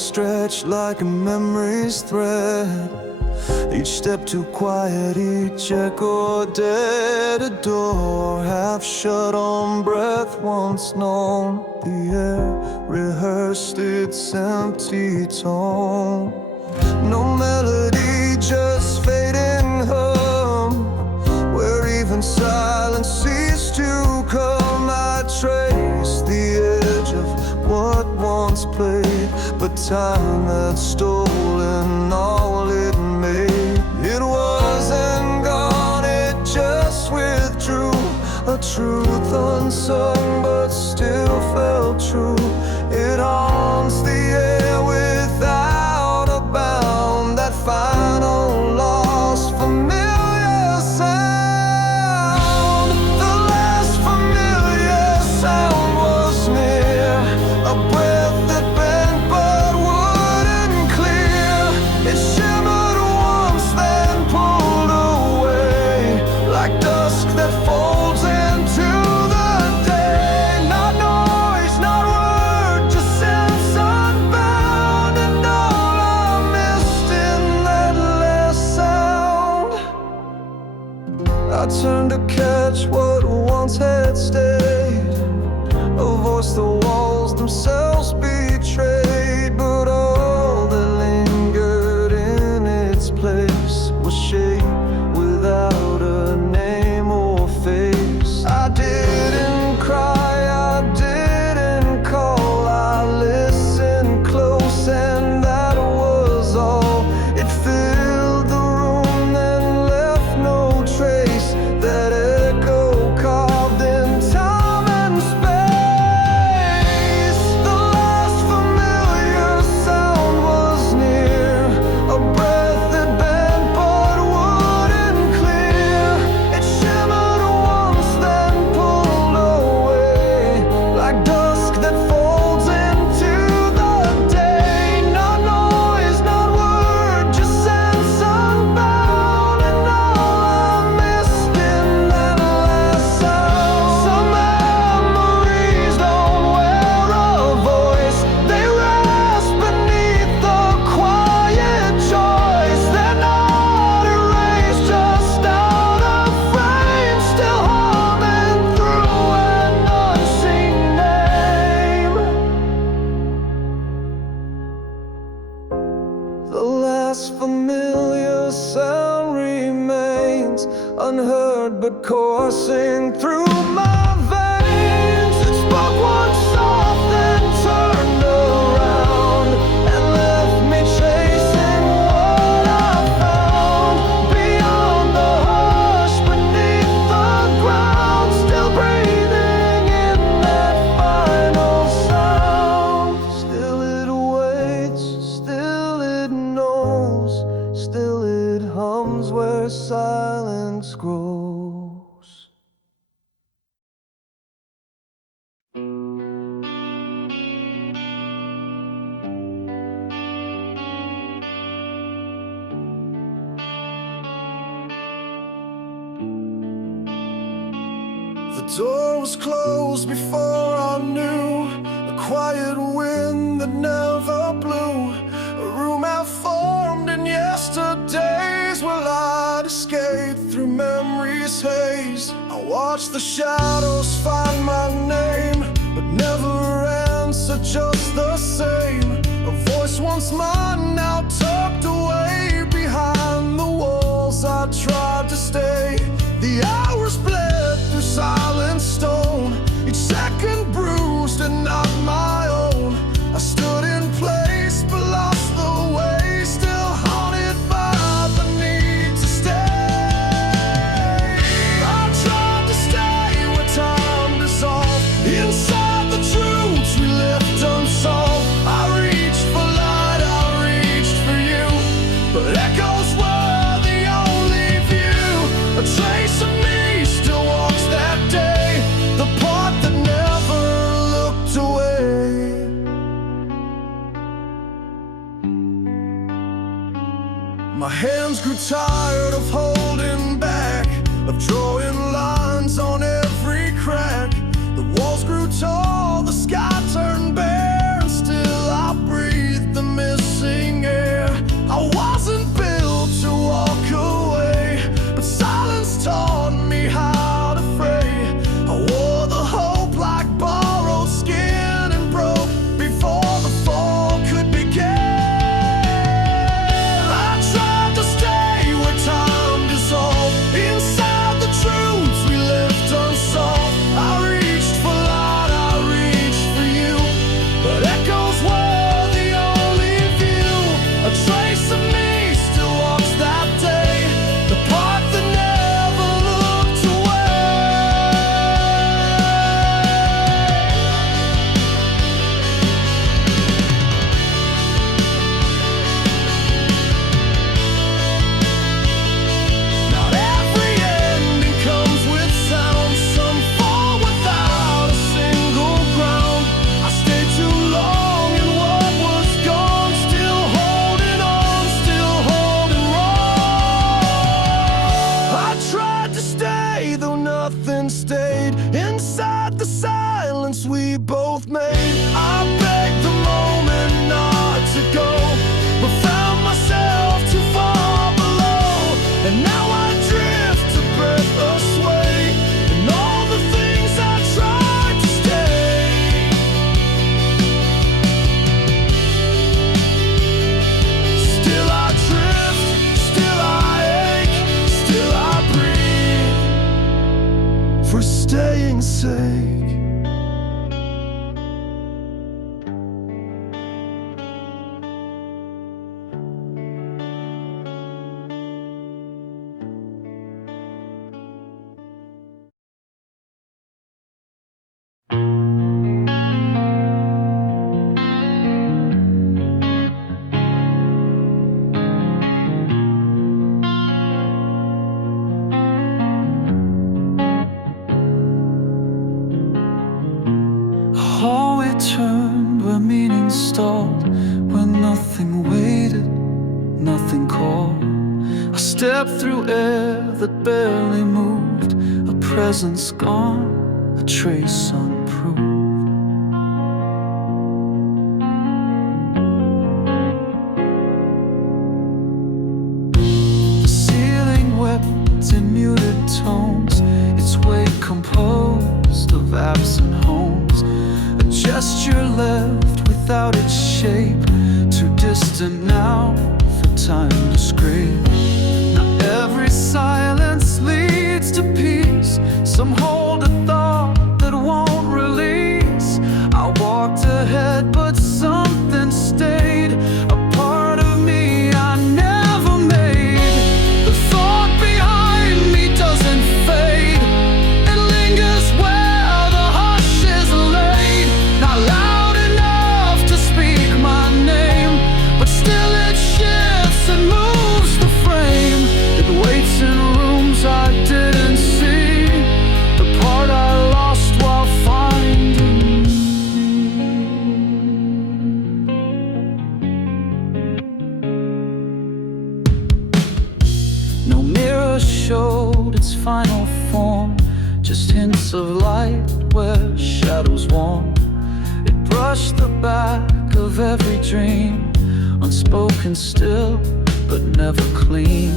stretched like a memory's thread. Each step too quiet, each echo dead. A door half shut on breath once known. The air rehearsed its empty tone. No melody, just fading hum, where even silence ceased to come. I trace the edge of what once played, but time had stolen all it made. It wasn't gone, it just withdrew. A truth unsung but still felt true. It haunts the air without a bound. That final lost familiar sound. The last familiar sound was near, a breath that bent but wouldn't clear. It shimmered once, then pulled away, like dusk that folds into the day. Not noise, not word, just sense unbound. And all I missed in that last sound. I turned to catch what once had stayed, a voice the walls themselves betrayed. But all that lingered in its place was shape without a name or face. I didn't cry, I didn't call, I listened close and that was all. It filled the room, then left no trace. That echo carved in time and space. The last familiar sound was near, a breath that bent but wouldn't clear. It shimmered once, then pulled away, like dusk that folds into the day. Not noise, not word, just sense unbound. And all I missed in that last sound. Some memories don't wear a voice, they rest beneath the quiet joys. They're not erased, just out of frame, still humming through an unseen name. The last familiar sound remains, unheard but coursing through my veins. It spoke once soft, then turned around and left me chasing what I found. Beyond the hush, beneath the ground, still breathing in that final sound. Still it waits, still it knows, still it hums where silence grows. The door was closed before I knew, a quiet wind that never blew. A room half formed in yesterdays, well I'd escaped through memory's haze. I watched the shadows find my name, but never answer just the same. A voice once mine, now tucked away behind the walls I tried to stay. The hours bled through silent stone, each second bruised and not my own. I stood in place but lost the way, still haunted by the need to stay. I tried to stay where time dissolved, inside the truths we left unsolved. I reached for light, I reached for you, but echoes were the only view. A trace of me still walks that day, the part that never looked away. My hands grew tired of holding back, of drawing lines on every crack. The walls grew tall, the sky turned bare, and still I breathed them the silence we both made. I begged the moment not to go, but found myself too far below. And now I drift a breath away, and all the things I tried to stay. Still I drift, still I ache, still I breathe for staying sake. Hallway turned where meaning stalled, where nothing waited, nothing called. I stepped through air that barely moved, a presence gone, a trace unproved. The ceiling wept in muted tones, its weight composed of absent homes. A gesture left without its shape, too distant now for time to scrape. Not every silence leads to peace. Some hold a thought that won't release. I walked ahead, but something stayed, a part of me I never made. The thought behind me doesn't fade. It lingers where the hush is laid. Not loud enough to speak my name, but still it shifts and moves the frame. It waits in rooms I didn't see, the part I lost while finding me. No mirror showed its final form, just hints of light where shadows warm. It brushed the back of every dream, unspoken still, but never clean.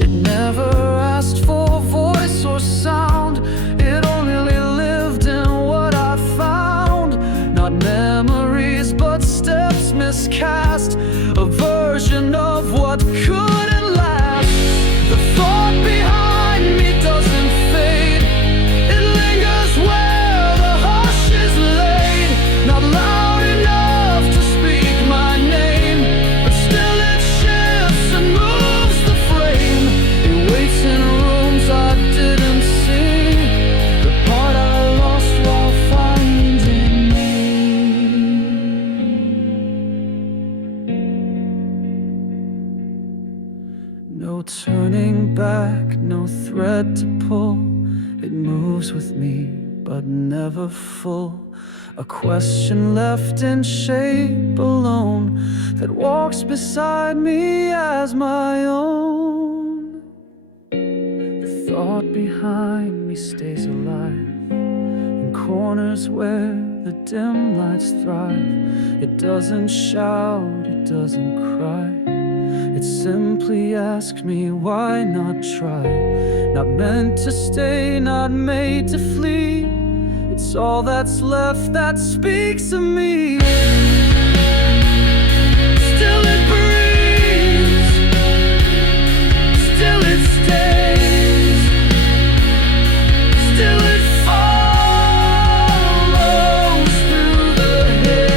It never asked for voice or sound, it only lived in what I found. Not memories, but steps miscast, a version of what couldn't last. The thought behind me doesn't fade. It lingers where the hush is laid. Not loud enough to speak my name, but still it shifts and moves the frame. It waits in rooms I didn't see, the part I lost while finding me. No turning back, no thread to pull. It moves with me, but never full. A question left in shape alone, that walks beside me as my own. The thought behind me stays alive, in corners where the dim lights thrive. It doesn't shout, it doesn't cry. It simply asks me, why not try? Not meant to stay, not made to flee. It's all that's left that speaks of me. Still it breathes, still it stays, still it follows through the haze.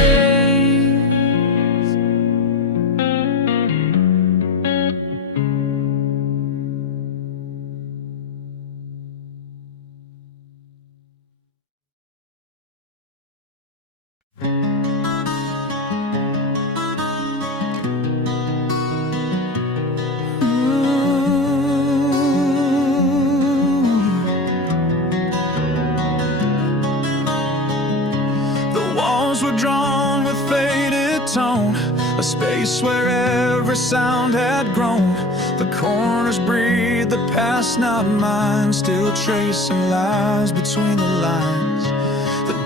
Were drawn with faded tone, a space where every sound had grown. The corners breathe the past, not mine, still tracing lies between the lines.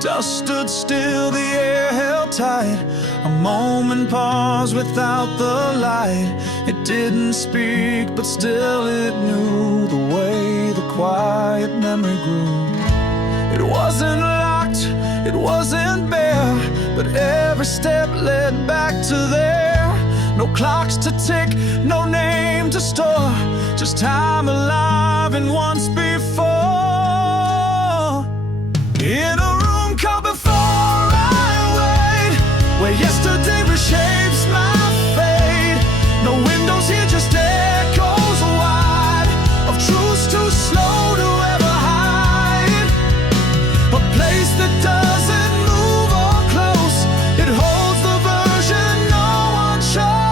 Dust stood still, the air held tight. A moment paused without the light. It didn't speak, but still it knew the way the quiet memory grew. It wasn't locked, it wasn't bare, but every step led back to there. No clocks to tick, no name to store, just time alive and once before. In a room called Before I Wait, where yesterday reshapes my fate. No windows here, just echoes wide of truths too slow to ever hide. A place that doesn't move or close, it holds the version no one chose.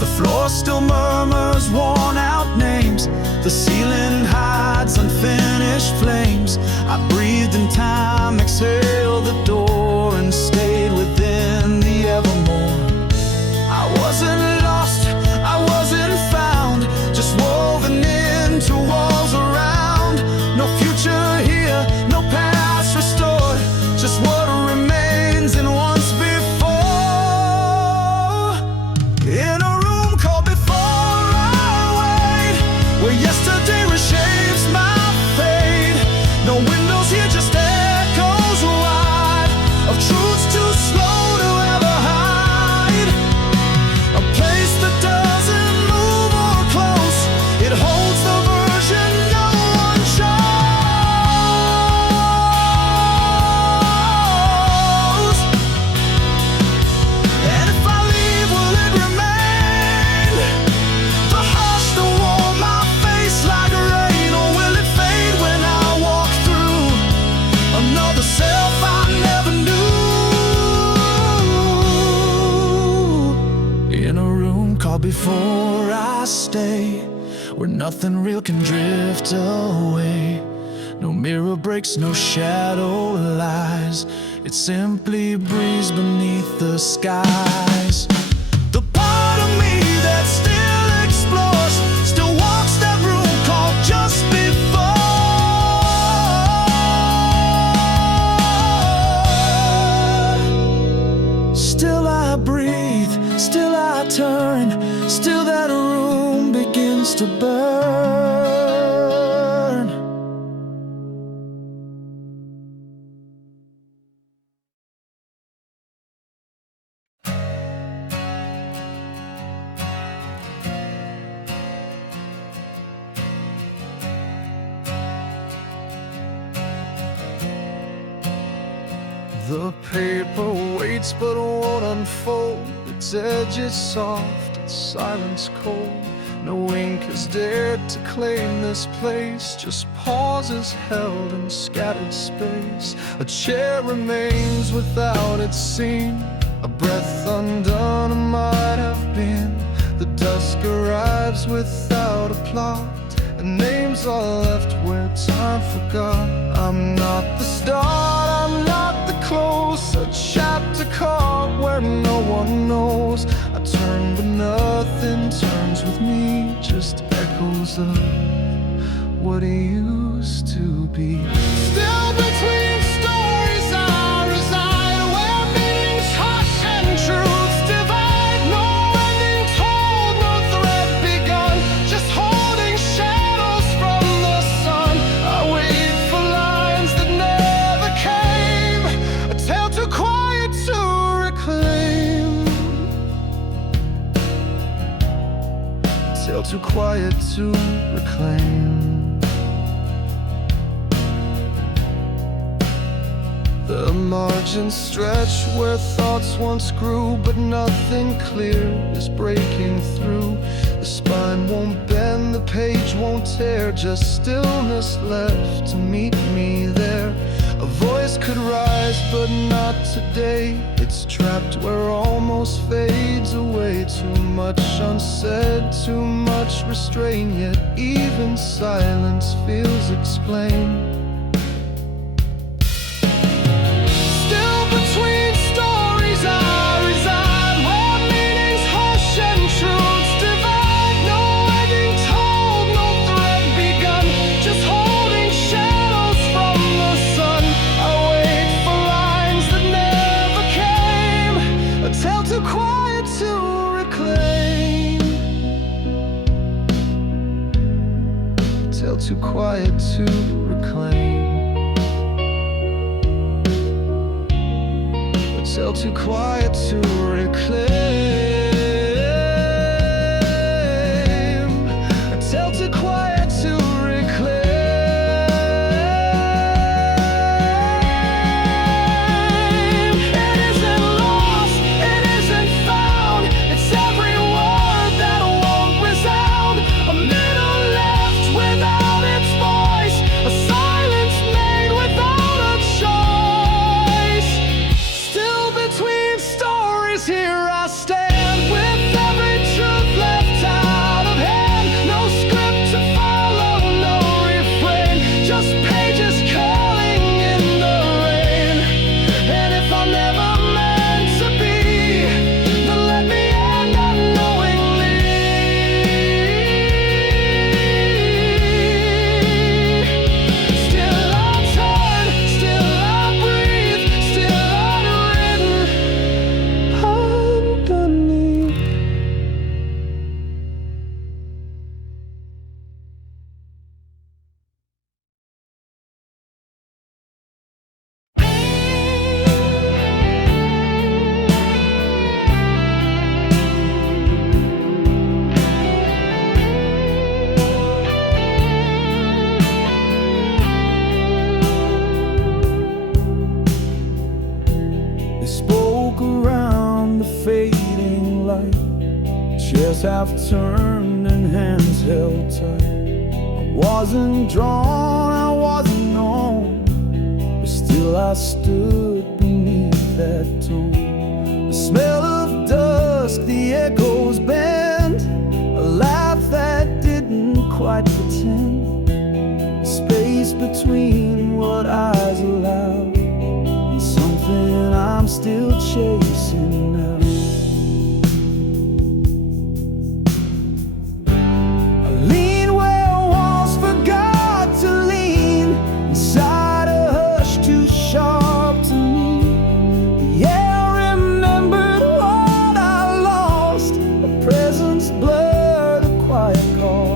The floor still murmurs worn out names. The ceiling hides unfinished flames. I breathed in time, exhaled the door, and stayed within the evermore. I wasn't lost, I wasn't found, just woven into walls around. No future here, no past restored, just what remains and once before. In a room called Before I Wait, where yesterday reshapes my fate. No windows here, just echoes wide of truths too slow to ever hide. A place that doesn't move or close, it holds the version no one chose. And if I leave, will it remain? The hush that warm my face like rain, or will it fade when I walk through another self I never knew? In a room called Before I Stay, where nothing real can drift away. No mirror breaks, no shadow lies. It simply breathes beneath the skies. The part of me that still explores, still walks that room called just before. Still I breathe, still I turn, still that room begins to burn. The paper waits but won't unfold. Its edge is soft, its silence cold. No ink has dared to claim this place, just pauses held in scattered space. A chair remains without its scene, a breath undone it might have been. The dusk arrives without a plot, and names are left where time forgot. I'm not the start, I'm not the close, a chapter caught where no one knows. I turn but nothing turns with me, just echoes of what it used to be. Still between stories I reside, where meanings hush and truths divide. No ending told, no thread begun, just holding shadows from the sun. I wait for lines that never came, a tale too quiet to reclaim, a tale too quiet to reclaim. The margins stretch where thoughts once grew, but nothing clear is breaking through. The spine won't bend, the page won't tear, just stillness left to meet me there. A voice could rise, but not today. It's trapped where almost fades away. Too much unsaid, too much restraint, yet even silence feels explained. Between stories I reside, where meanings hush and truths divide. No tale too quiet to reclaim, a tale too quiet to reclaim, a tale too quiet to reclaim. It isn't lost, it isn't found, it's every word that won't resound. A middle left without its voice, a silence made without a choice. Still between stories, here I stand with every truth left out of hand. No script to follow, no refrain, just pages calling in the rain. And if I'm never meant to be, then let me end unknowingly. Still I turn, still I breathe, still unwritten underneath. They spoke around the fading light, chairs half turned and hands held tight. I wasn't drawn, I wasn't known, but still I stood beneath that tone. The smell of dusk, the echoes bend, a laugh that didn't quite pretend. The space between what eyes allowed, something I'm still chasing now. I lean where walls forgot to lean, inside a hush too sharp to me. The air remembered what I lost, a presence blurred a quiet call.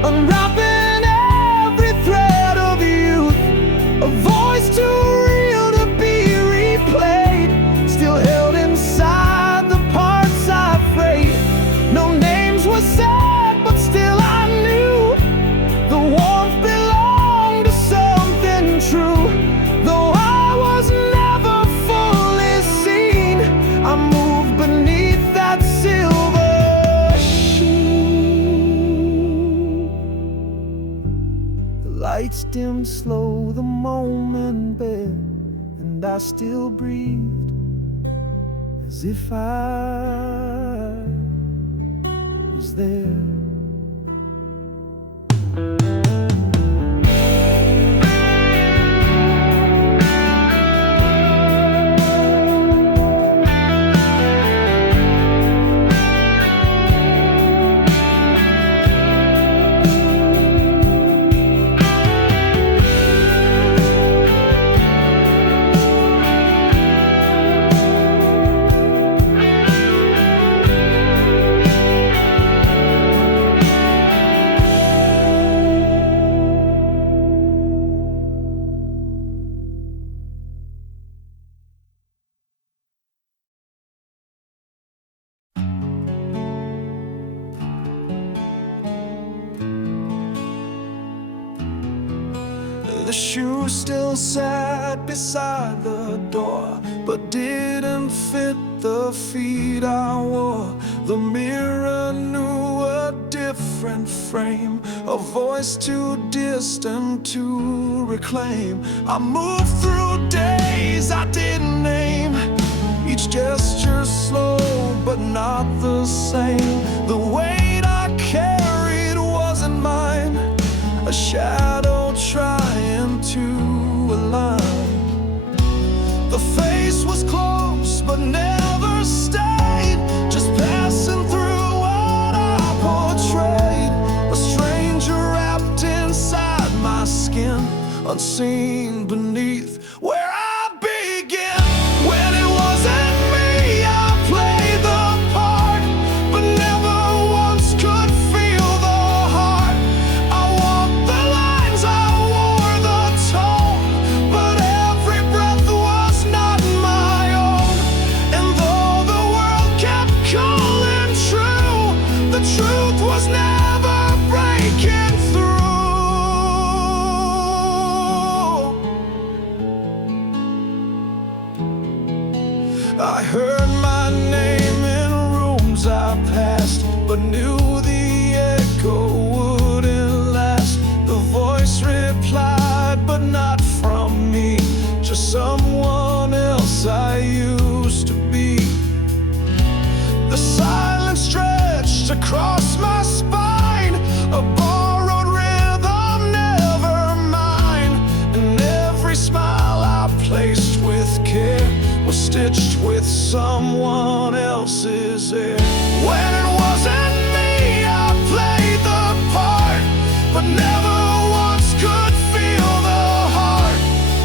Unwrapping every thread of youth, a voice too real to be replayed, still held inside the parts I frayed. No names were said, but still I knew the warmth belonged to something true. Though I was never fully seen, I moved beneath that silver lights dimmed slow, the moment bare, and I still breathed as if I was there. The shoe still sat beside the door, but didn't fit the feet I wore. The mirror knew a different frame, a voice too distant to reclaim. I moved through days I didn't name, each gesture slow but not the same. The weight I carried wasn't mine, a shadow trying to align. The face was close but never stayed, just passing through what I portrayed. A stranger wrapped inside my skin, unseen beneath where I begin. When it wasn't me, I played the part, but never once could feel the heart. I walked the lines, I wore the tone, but every breath was not my own. And though the world kept calling true, the truth was never breaking through. I heard my name in rooms I passed, but knew the echo wouldn't last. The voice replied, but not from me, just someone else I used to be. The silence stretched across my spine, a borrowed rhythm, never mine. And every smile I placed with care was stitched with someone else's air. When it wasn't me, I played the part, but never once could feel the heart.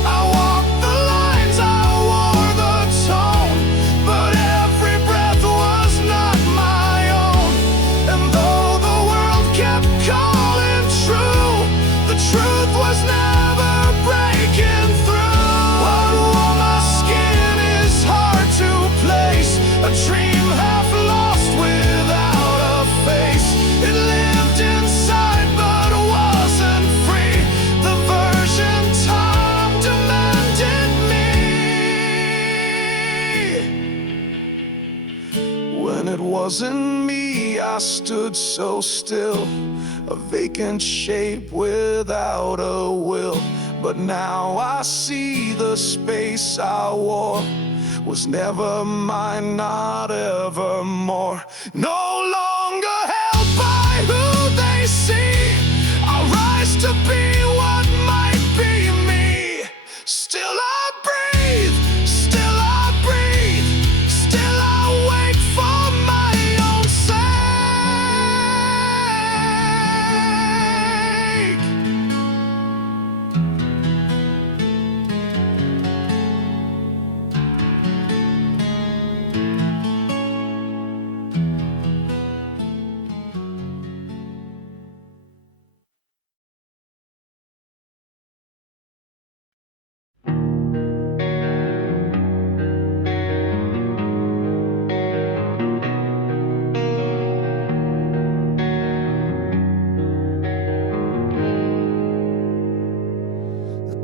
I walked the lines, I wore the tone, but every breath was not my own. And though the world kept calling true, the truth was never breaking through. What wore my skin is hard to place, a dream half lost without a face. It lived inside but wasn't free, the version time demanded me. When it wasn't me, I stood so still, a vacant shape without a will. But now I see the space I wore was never mine, not evermore. No longer held by who they see, I rise to be what might be me. Still I breathe, still I breathe, still I wait for my own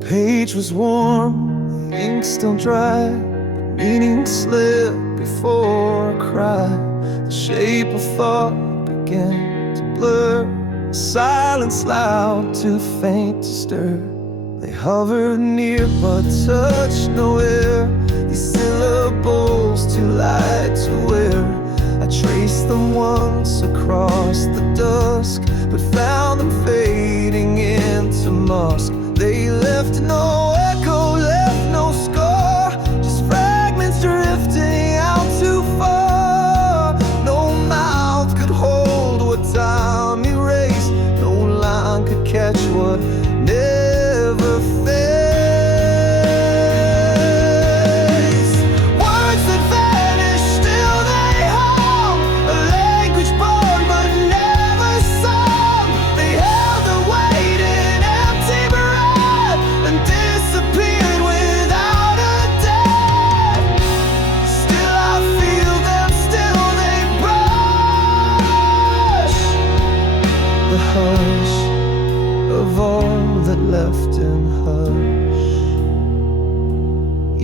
Page was warm, the ink still dry, but meaning slipped before I cried. The shape of thought began to blur, silence loud, too faint to stir. They hovered near but touched no air, these syllables too light to wear. I traced them once across the dusk, but found them fading into musk. They left no echo, left no scar, just fragments drifting out too far. No mouth could hold what time erased, no line could catch what never fades.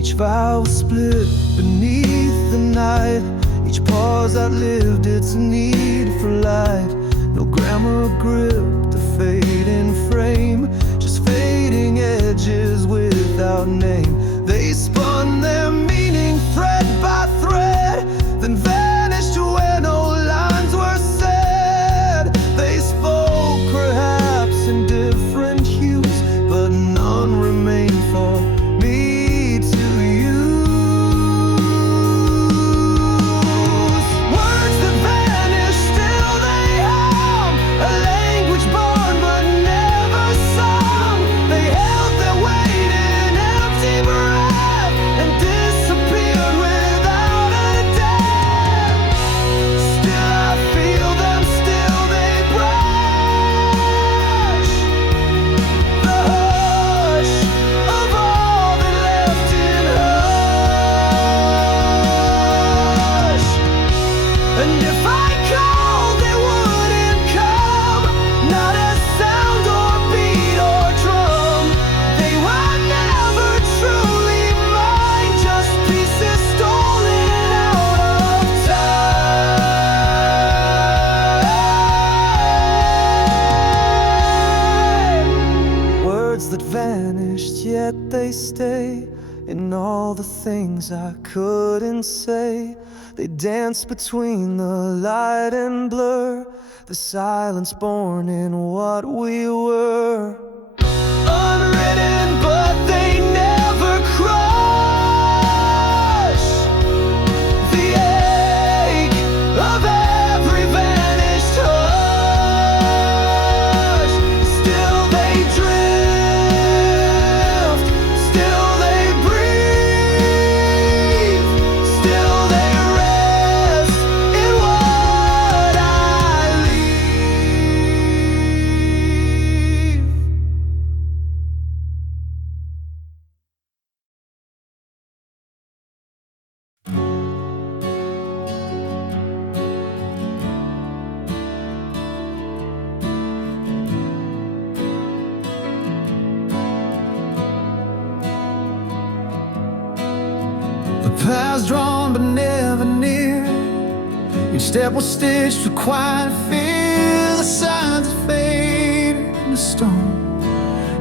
Each vow was split beneath the night. Each pause outlived its need for light. No grammar gripped the fading frame, just fading edges without name. They spun their meaning thread by thread, then vanished where no lines were said. They spoke perhaps in different hues, but none remained for me to use. Words that vanish, still they hum, a language born but never sung. They held their weight in empty breath and disappeared without a dent. Still I feel them, still they brush the hush of all that left in hush. And if I called, they wouldn't come, not a sound or beat or drum. They were never truly mine, just pieces stolen out of time. Words that vanished, yet they stay in all the things I couldn't say. They dance between the light and blur, the silence born in what we were. Unwritten, but they never crush the ache of every vanished hush. Still they drift, still they breathe, still they rest in what I leave. The paths drawn but never near. Each step was stitched with quiet fear. The signs that faded into stone,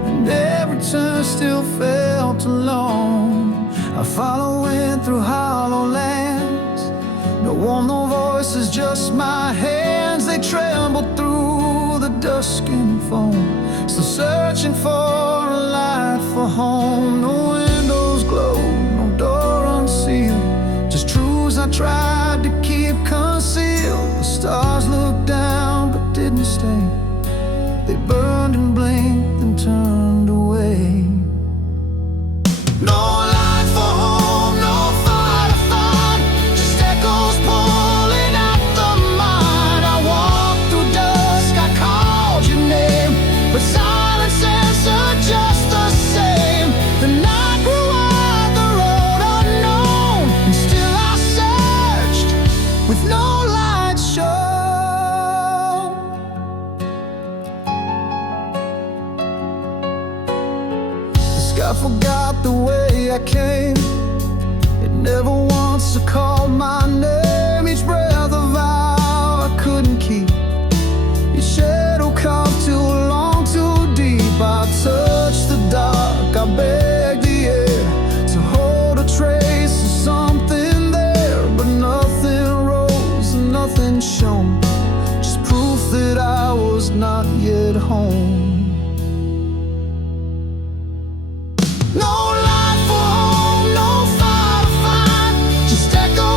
and every turn still felt alone. I following through hollow lands. No one, no voices, just my hands. They trembled through the dusk and foam, still searching for a light for home. No windows glowed, no door unsealed, just truths I tried to keep concealed. The stars looked down but didn't stay. They burned and blinked and turned away. No light for home, no fire to find, just echoes pulling at the mind. I walked through dusk, I called your name, but silence answered just the same. The night grew wide, the road unknown, and still I searched with no light shown. I forgot the way I came. It never once called my name. Each breath a vow I couldn't keep, each shadow carved too long, too deep. I touched the dark, I begged the air to hold a trace of something there. But nothing rose and nothing shone, just proof that I was not yet home. No light for home, no fire to find, just echoes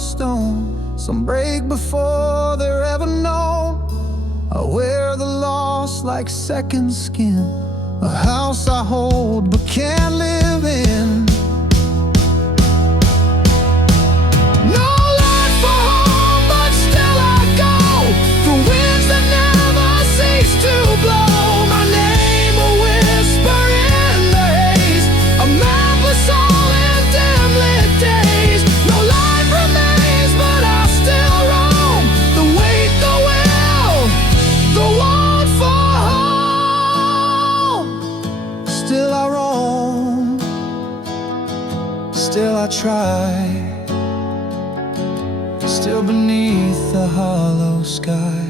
stone. Some break before they're ever known. I wear the loss like second skin, a house I hold but can't live in. No light for home, but still I go through winds that never cease to blow. My name a whisper in the haze, a mapless soul in dim lit days. No life remains, but I'll still roam the weight, the will, the want for home. Still I roam, still I try, still beneath the hollow sky.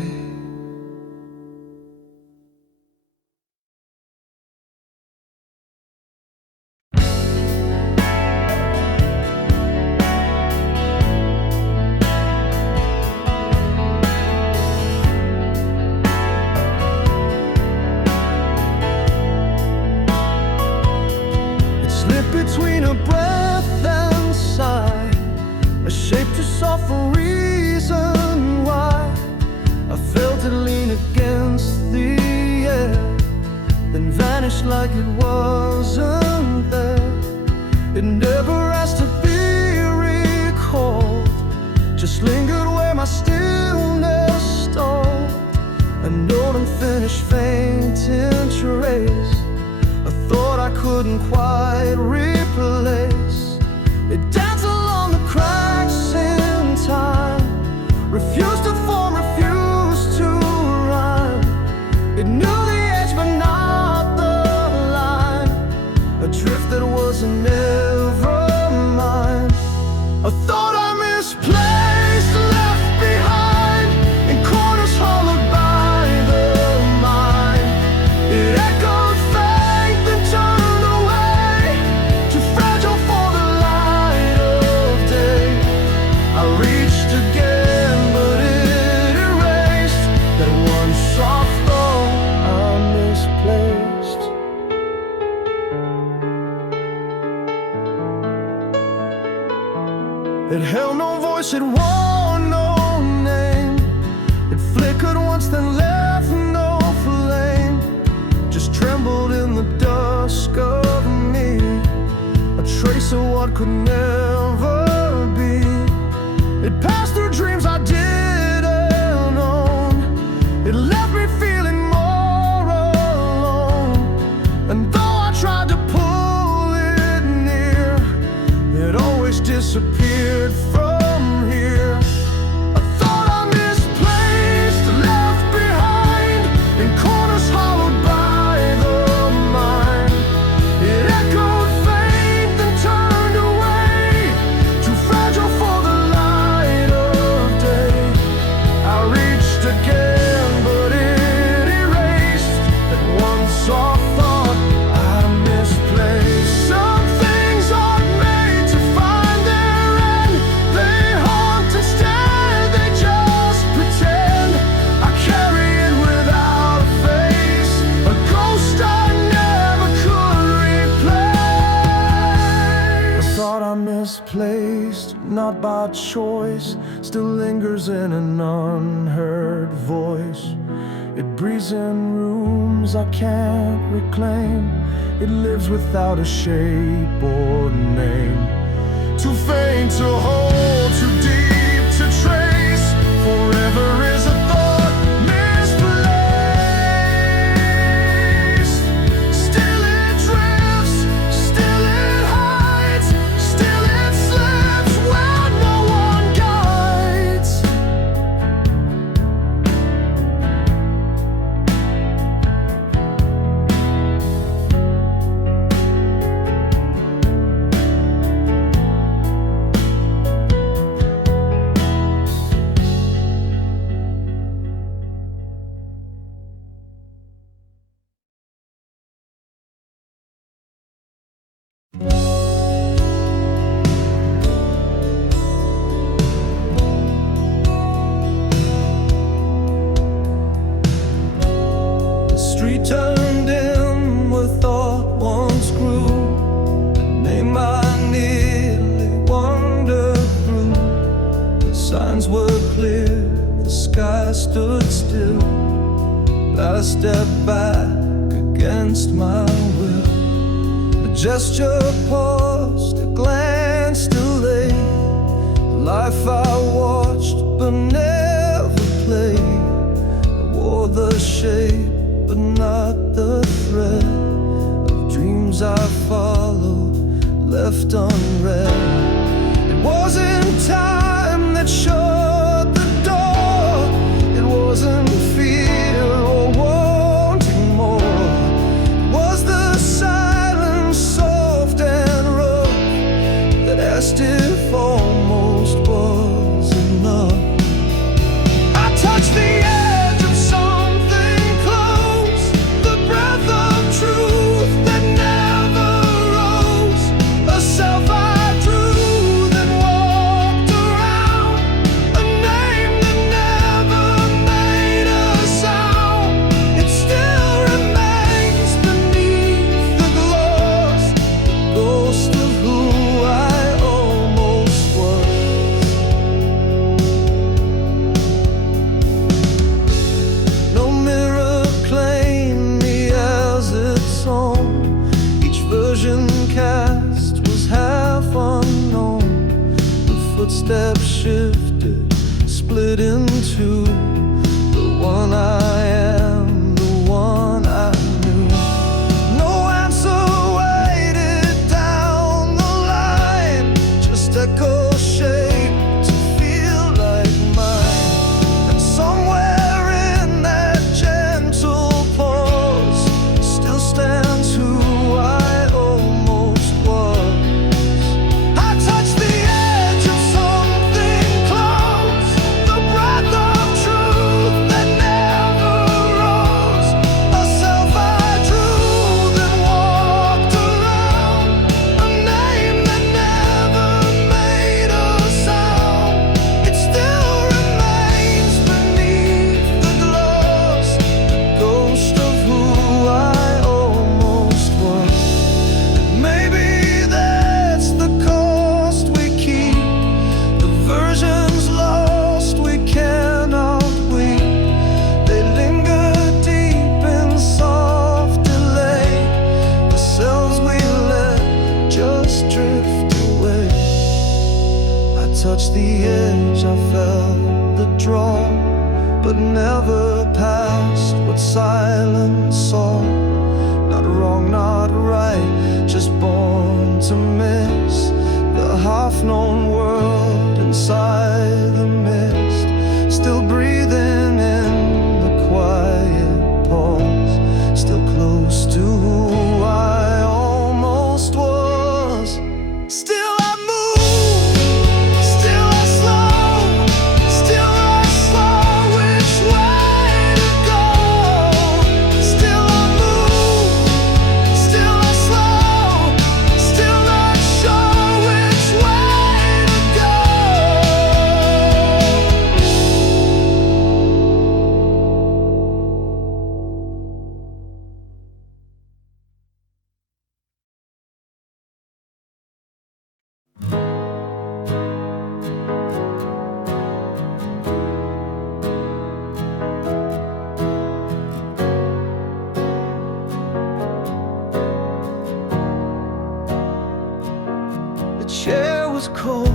It slipped between a breath and sigh, a shape too soft for reason why. I felt it lean against the air, then vanished like it wasn't there. It never asked to be recalled, just lingered where my stillness stalled. An old unfinished fainting trace, a thought I couldn't quite replace. It danced along the cracks in time, refused to form, refused to rhyme. It knew the edge but not the line, a drift that was never mine. A thought I misplaced, left behind in corners hollowed by the mind. It echoed faint, then turned away, too fragile for the light of day. I reached again, but it erased that one soft thought I misplaced. It held no voice, it wore no name. It flickered once, then left no flame, just trembled in the dusk of me, a trace of what could never be. It passed through dreams I didn't own. It left me feeling more alone, and though I tried to pull it near, it always disappeared from here. A thought I misplaced, left behind in corners hollowed by the mind. It echoed faint, then turned away, too fragile for the light of day. I reached again, but it erased that one soft thought I misplaced. Some things aren't made to find their end, they haunt instead, they just pretend. I carry it without a face, a ghost I never could replace. A thought I misplaced, not by choice, still lingers in an unheard voice. It breathes in rooms I can't reclaim. It lives without a shape or name. Too faint to hold, too deep to trace. Forever is a thought misplaced. Still it drifts, still it hides, still it slips where no one guides. stood still. I stepped back against my will. A gesture paused, a glance delayed. Life I watched but never played. I wore the shape but not the thread of dreams I followed, left unread. It wasn't time that shut the door. It wasn't fear or wanting more. It was the silence, soft and rough, that asked if almost was enough. I touched the edge of something close, the breath of truth that never rose, a self I drew, then walked around, a name that never made a sound. It still remains beneath the gloss, the ghost of who I almost was. No mirror claimed me as its own. Each version cast was half unknown. The footsteps shifted, split in two. The one I am, the one I knew. No answer waited down the line, just echo shaped to feel like mine. And somewhere in that gentle pause still stands who I almost was. I touched the edge of something close, the breath of truth that never rose, a self I drew, then walked around, a name that never made a sound. It still remains beneath the gloss, the ghost of who I almost was. Maybe that's the cost we keep, the versions lost we cannot weep. They linger deep in soft delay, the cells we let just drift away. I touched the edge, I felt the draw, but never past what silence saw. Not wrong, not right, just born to miss the half-known world inside the mist. Still breathing in the quiet pause, still close to who I almost was. Still I move, still I slow, still I slow which way to go. Still I move, still I slow, still not sure which way to go. The chair was cold,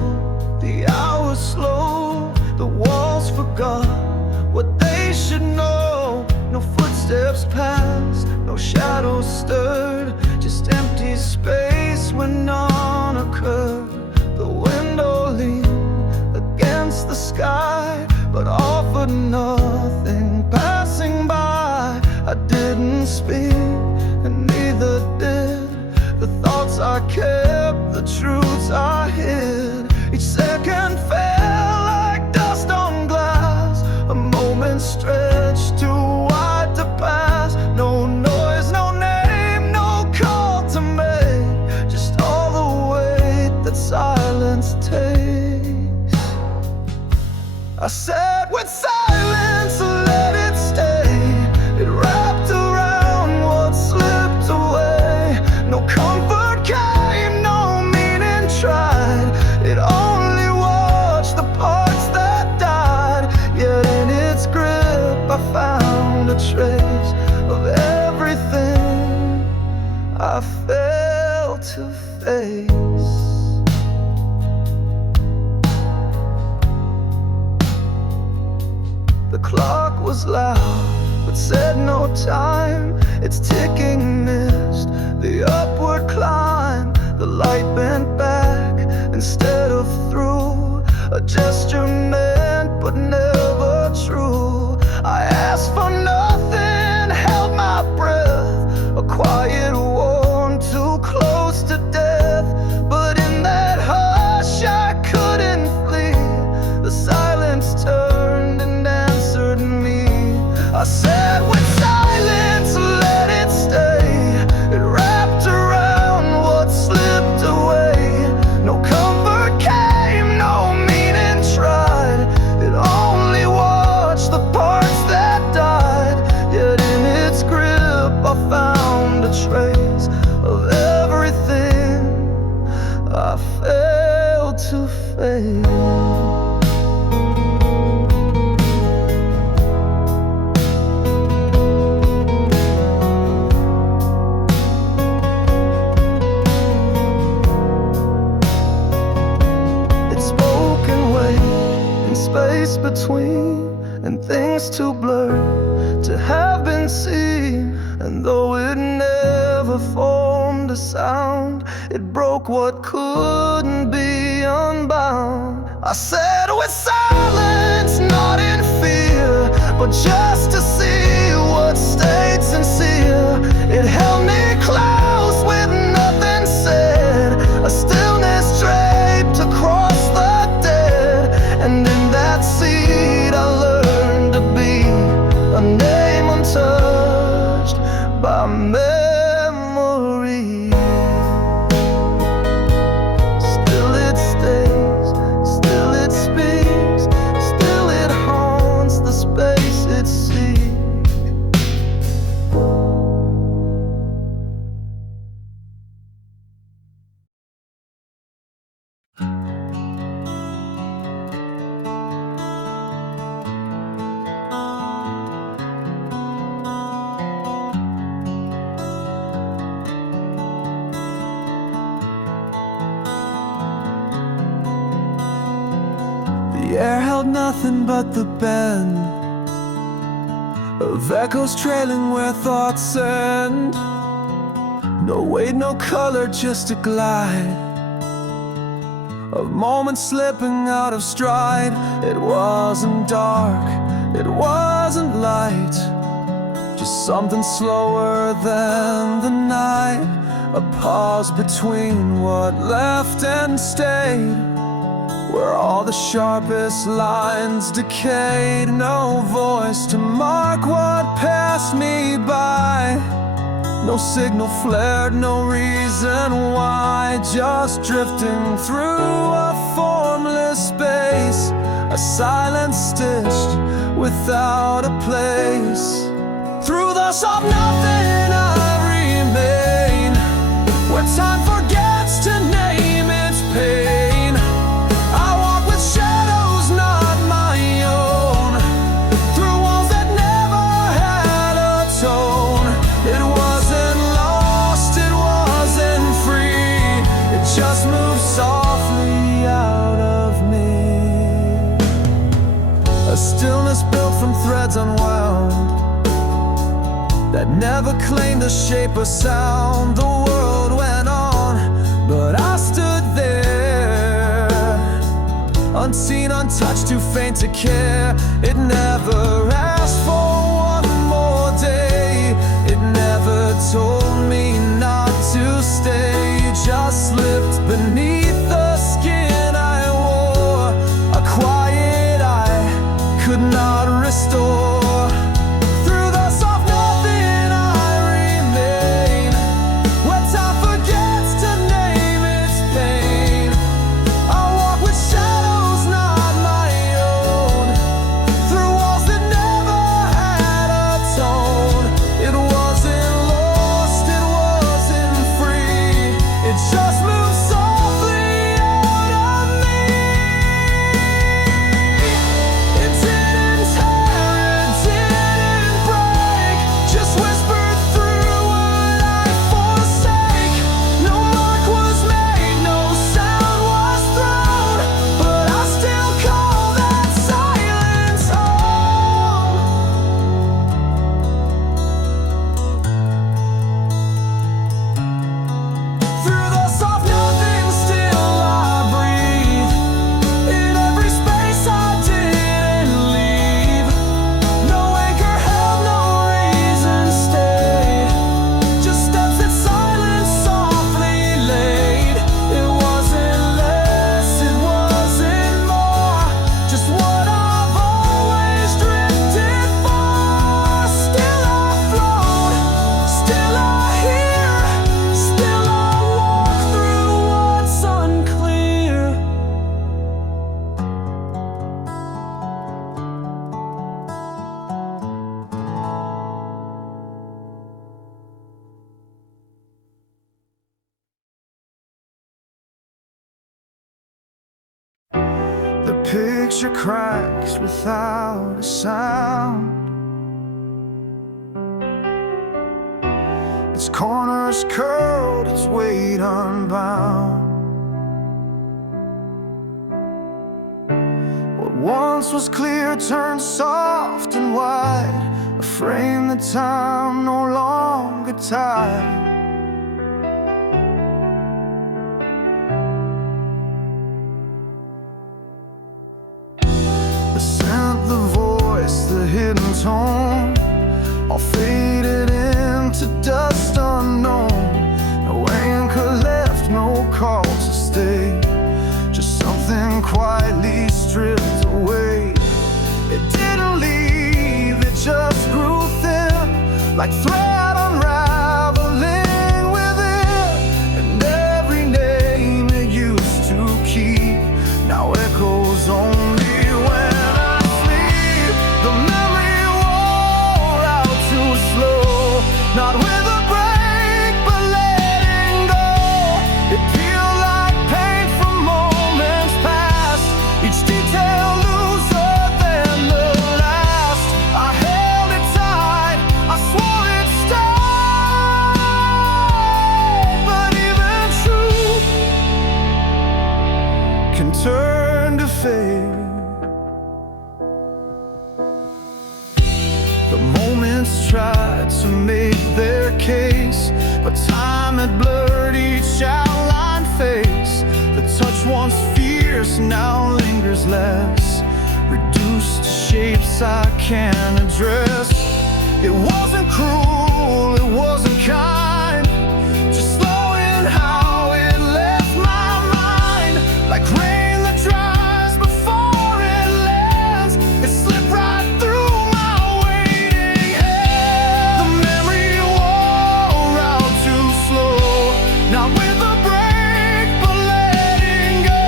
the hours slow, the walls forgot what they should know. No footsteps passed, no shadows stirred, just empty space when none occurred. The window leaned against the sky, but offered nothing. Passing by, I didn't speak, and neither did the thoughts I kept, the truths I hid. Each second felt like dust on glass, a moment stretched too wide to pass. No noise, no name, no call to make, just all the weight that silence takes. I said with silence, let it stay. It wrapped around what slipped away. No comfort came, no meaning tried. It only watched the parts that died. Yet in its grip a trace of everything I failed to face. The clock was loud, but said no time. Its ticking missed the upward climb. The light bent back instead of through, a gesture meant but never true. I asked for nothing, held my breath, a quiet warm too close to death. But in that hush I couldn't flee. The silence turned and answered me. I said with silence, let it stay. It wrapped around what slipped away. No comfort came, no meaning tried. It only watched the parts that died. Yet in its grip I found a trace of everything I failed to face. Space between, and things too blurred to have been seen. And though it never formed a sound, it broke what couldn't be unbound. I said with silence, not in fear, but just to see what stayed sincere. It held me close with nothing said, a stillness draped across the dead. And in that seed I learned to be a name untouched by memory. Still it stays, still it speaks, still it haunts the space it sees. The air held nothing but the bend of echoes trailing where thoughts end. No weight, no color, just a glide of moments slipping out of stride. It wasn't dark, it wasn't light, just something slower than the night. A pause between what left and stayed, where all the sharpest lines decayed. No voice to mark what passed me by, no signal flared, no reason why. Just drifting through a formless space, a silence stitched without a place. Through the soft nothing I remain, where time forgets to name its pain. Just move softly out of me. A stillness built from threads unwound, that never claimed a shape or sound. The world went on, but I stood there, unseen, untouched, too faint to care. It never asked for one more day, it never told me not to stay. Just slipped beneath the skin I wore, a quiet I could not restore. Through the soft nothing I remain, where time forgets to name its pain. I walk with shadows not my own, through walls that never had a tone. It wasn't lost, it wasn't free, it just moved softly picture cracks without a sound. Its corners curled, its weight unbound. What once was clear turned soft and wide, a frame that time no longer tied. The scent, the voice, the hidden tone, all faded into dust unknown. No anchor left, no call to stay, just something quietly stripped away. It didn't leave, it just grew thin, like thread unraveling within. And every name it used to keep now echoes only when I sleep. The memory wore out too slow, not with a break, but letting go. It peeled like paint from moments past, each detail looser than the last. I held it tight, I swore it'd stay, but even truth can turn to fade. The moments tried to make their case, but time had blurred each outline face. The touch once fierce now lingers less, reduced to shapes I can't address. It wasn't cruel, it wasn't kind, just slow in how it left my mind. Like rain that dries before it lands, it slipped right through my waiting hand. The memory wore out too slow, not with a break, but letting go.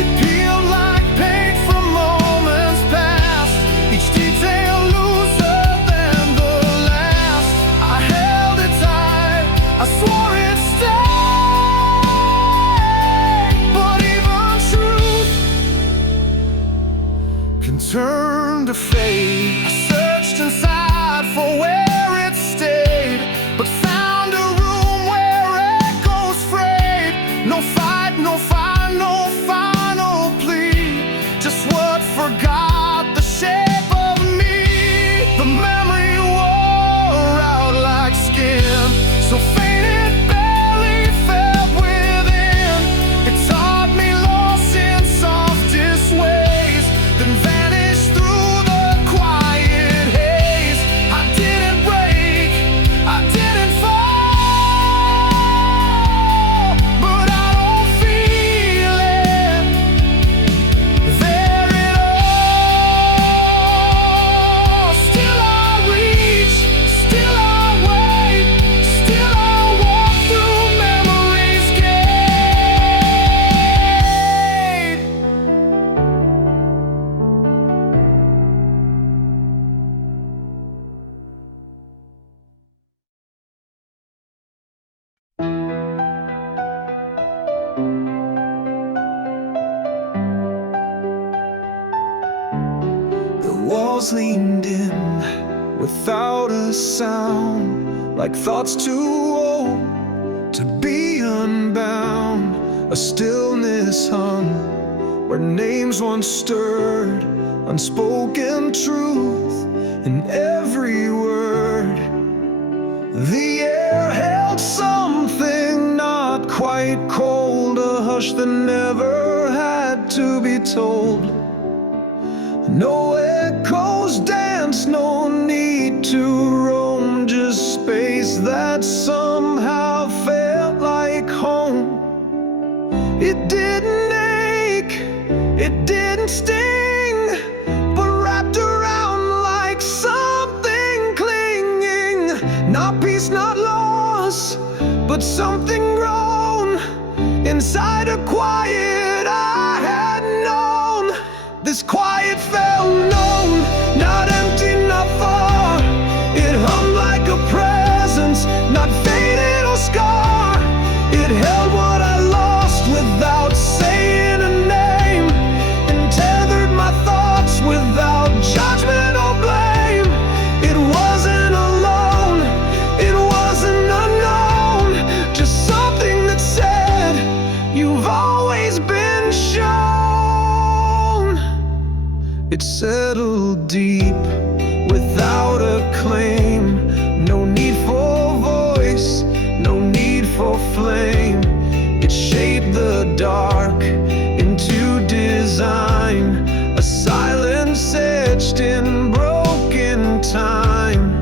It peeled like paint from moments past, each detail looser than the last. I held it tight, I swore it'd stay, but even truth can turn to fade. I searched inside for where it stayed, but found a room where echoes frayed. No fight, no fight, no final plea, just what forgot the shape of me. The memory wore out like skin, so faint it barely felt within. It taught me loss in softest ways, then vanished through the quiet haze. I didn't break, I didn't fall, but I don't feel it. There it all. Still I reach, still I wait, still I walk through memory's gate. The walls leaned in without a sound, like thoughts too old to be unbound. A stillness hung where names once stirred, unspoken truth in every word. The air held something not quite cold, a hush that never had to be told. No echoes dance, no need to roam, just space that somehow felt like home. It didn't ache, it didn't sting, but wrapped around like something clinging. Not peace, not loss, but something grown inside a quiet I had known. This quiet felt known, not empty, not far. It hung like a presence, not faded or scar. It held what I lost without saying a name, and It settled deep without a claim. No need for voice, no need for flame. It shaped the dark into design, a silence etched in broken time.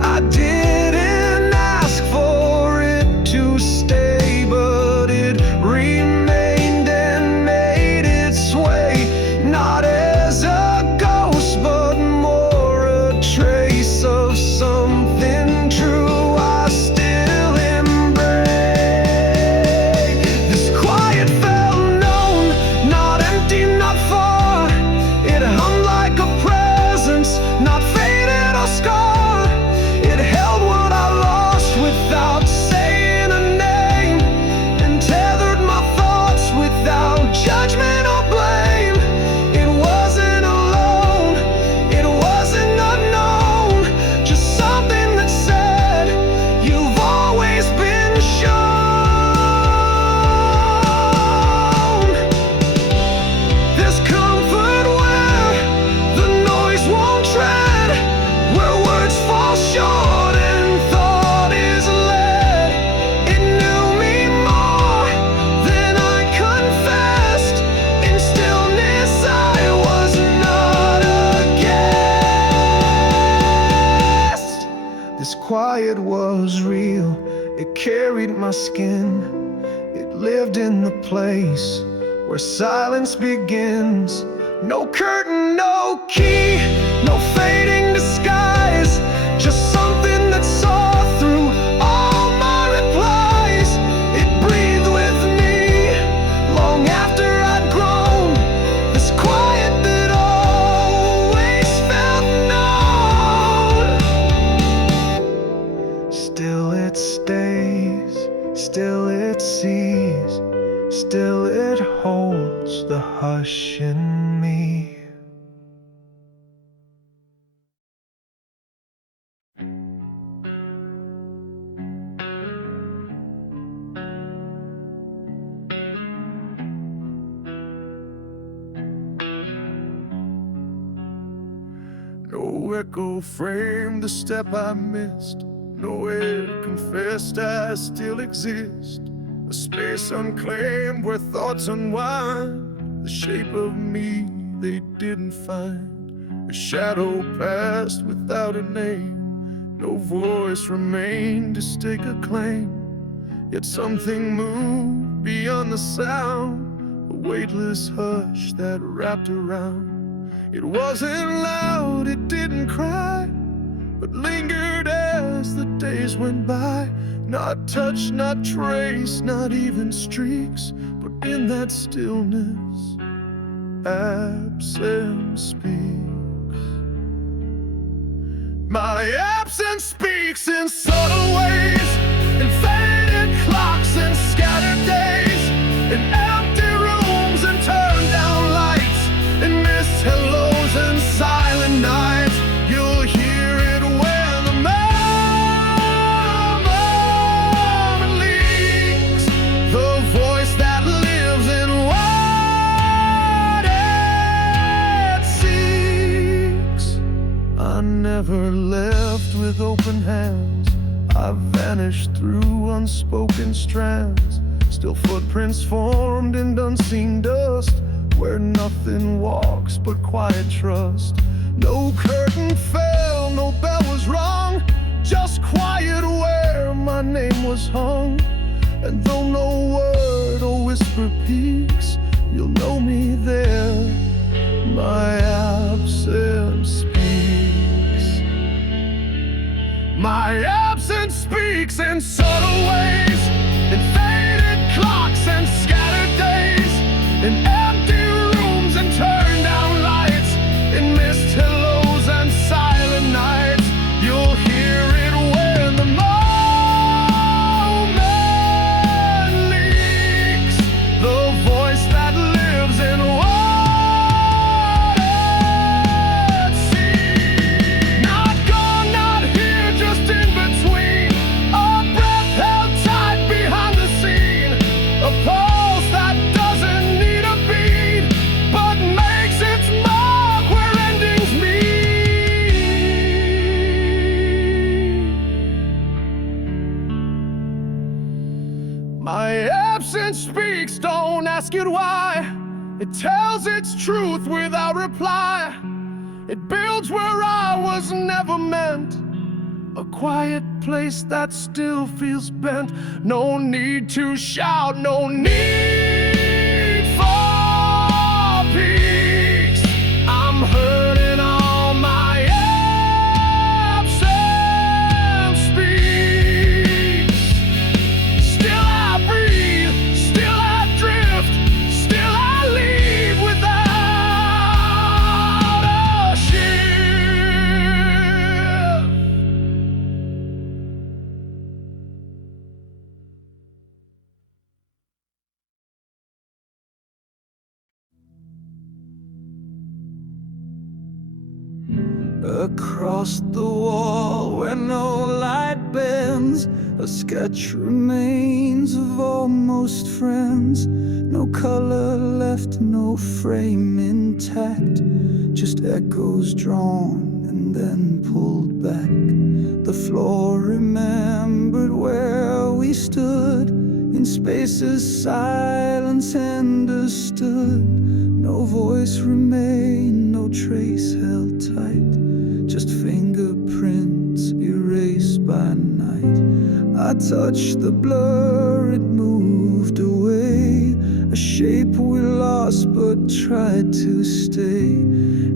I didn't ask for it to stay, but it remained and made its way, not as a ghost, but more a trace of something true I still embrace. This quiet felt known, not empty, not far. It hung like a presence, not faded or scarred. It held what I lost without saying a name, and tethered my thoughts without judgment or blame. It wasn't alone, it wasn't unknown, just something that said, you've always been shown. There's comfort where the noise won't tread, where words fall short and thought is led. It knew me more than I confessed. In stillness I was not a guest. This quiet was real, it carried my skin. It lived in the place where silence begins. No curtain, no key, no fading disguise, just something that saw through all my replies. It breathed with me long after I'd grown, this quiet that always felt known. Still it stays, still it sees, still it holds the hush in me. No echo framed the step I missed, no air confessed I still exist. A space unclaimed where thoughts unwind, the shape of me they didn't find. A shadow passed without a name, no voice remained to stake a claim. Yet something moved beyond the sound, a weightless hush that wrapped around. It wasn't loud, it didn't cry, but lingered as the days went by. Not touch, not trace, not even streaks, but in that stillness, absence speaks. My absence speaks in subtle ways, in faded clocks and scattered days, in empty rooms and turned down lights, in missed hellos and silent nights. You'll hear it when the moment leaks, the voice that lives in what it seeks. I never left with open hands, I vanished through unspoken strands. Still footprints formed in unseen dust, where nothing walks but quiet trust. No curtain fell, no bell was rung, just quiet where my name was hung. And though no word or whisper peaks, you'll know me there. My absence speaks. My absence speaks in subtle ways, in faded clocks and scattered days, in empty rooms and turned down lights, in missed hellos and silent nights. You'll hear it when the moment leaks, the voice that lives in what it sees. Not gone, not here, just in between, a breath speaks, don't ask it why. It tells its truth without reply. It builds where I was never meant, a quiet place that still feels bent. No need to shout, no need for peace. I'm hurting all my absence speaks. Still I breathe, still I drift, still I leave without a shift. Across the wall where no light bends, a sketch remains of almost friends. No color left, no frame intact, just echoes drawn and then pulled back. The floor remembered where we stood, in spaces silence understood. No voice remained, no trace held tight, just fingerprints erased by night. I touched the blur, it moved away, a shape we lost but tried to stay.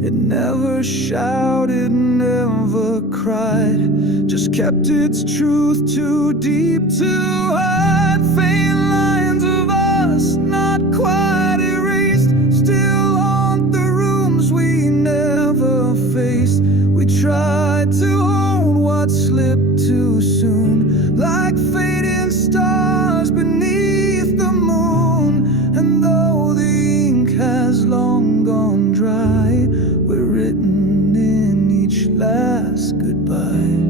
It never shouted, never cried, just kept its truth too deep to hide. Faint lines of us, not quite erased, still haunt the rooms we never faced. We tried to hold what slipped too soon, like fading stars beneath the moon. And though the ink has long gone dry, we're written in each last goodbye.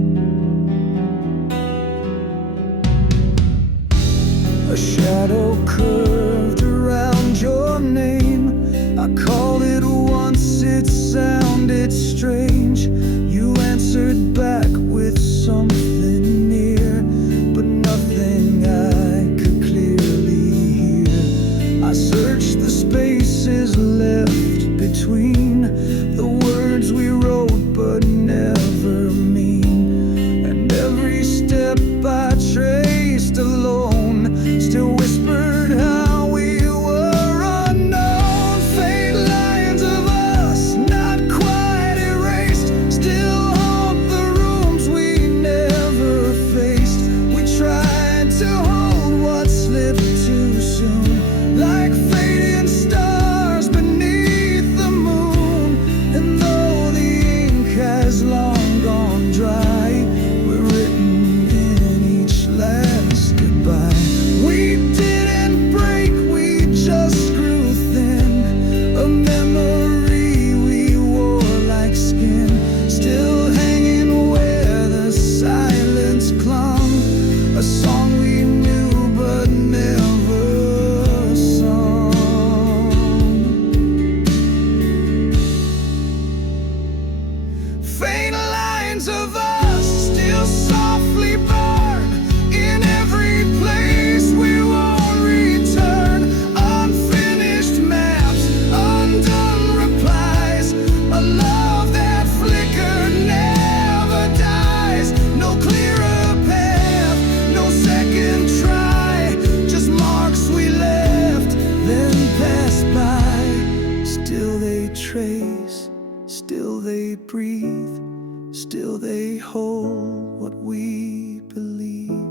A shadow curved around your name. I called it once, it sounded strange. You answered back with something near, but nothing I could clearly hear. I searched the spaces left between the words we wrote but never mean. And every step I traced alone still whispered how we were unknown. Faint lines of us, not quite erased, still haunt the rooms we never faced. We tried to hold what slipped too soon, like fading stars beneath the moon. And though the ink has long gone dry, we're written in each last goodbye. We didn't break, we just grew thin, a memory we wore like skin, still hanging where the silence clung, a song we knew but never sung. Faint lines of us still softly burn in every place we won't return. Unfinished maps, undone replies, a love that flickered never dies. No clearer path, no second try, just marks we left, then passed by. Still they trace, still they breathe, still they hold what we believe.